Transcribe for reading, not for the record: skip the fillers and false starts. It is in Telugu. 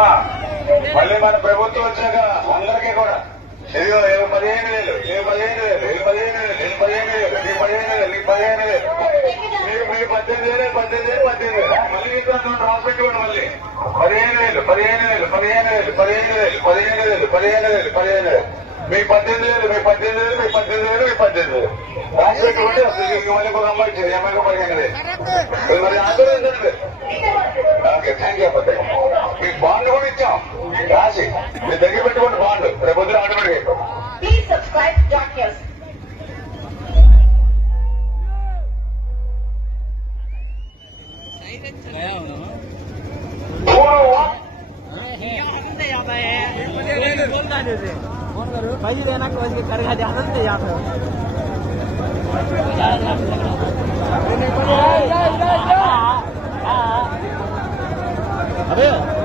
ఏమా మళ్ళీ మన ప్రభుత్వం వచ్చాక అందరికీ కూడా ఇదిగో 15,000 15,000 మీరు 18,000 మళ్ళీ ఇంకా రాసిపెట్టుకోండి మళ్ళీ 15,000 మీకు 18,000 రాసిపెట్టుకుంటే మళ్ళీ ఒక అమ్మాయి ఇచ్చింది అమ్మాయికి 15,000 మరి ఆందోళన. ఓకే థ్యాంక్ యూ అబ్బాయి. మీకు బాండ్ కూడా ఇచ్చాం రాసి మీరు దగ్గర పెట్టుకోండి బాండ్ రేపు పొద్దున automatic. Please subscribe Dot News. भाई रहना को कर खा जाता है यहाँ पे अबे